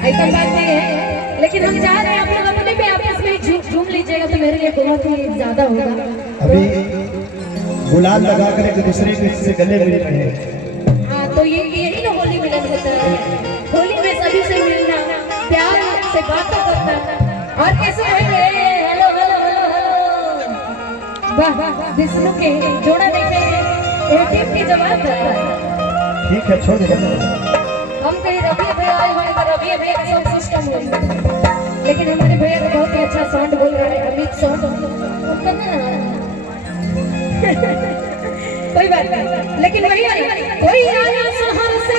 ऐसा बात नहीं है, लेकिन हम जा रहे हैं, आप लोग अपने पे आपस में झूम लीजिएगा तो मेरे लिए बहुत ही ज्यादा होगा। अभी गुलाल लगा कर एक दूसरे से गले मिल रहे हैं। हाँ, तो यही ना होली मिलन होता है। होली में सभी से मिलना, प्यार से बातें करना। और कैसे हेलो हेलो हेलो हेलो, वाह वाह, विष्णु के जोड़ा देखे एक टीम की जवाब करता है। ठीक है, छोड़ दे। हम कहीं रवि भैया आए हुए पर रवि भैया का साउंड सिस्टम है, लेकिन हमारे भैया तो बहुत ही अच्छा साउंड बोल रहा है। अमित साउंड उनका ना कोई बात नहीं, लेकिन वही कोई आया शहर से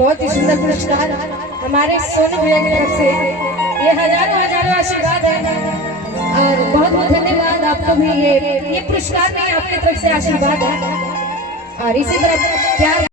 बहुत ही सुंदर पुरस्कार हमारे सोनू भैया की तरफ से। ये हजारों हजारों आशीर्वाद है और बहुत बहुत धन्यवाद आपको भी। ये पुरस्कार नहीं, आपकी तरफ से आशीर्वाद है और इसी तरह प्यार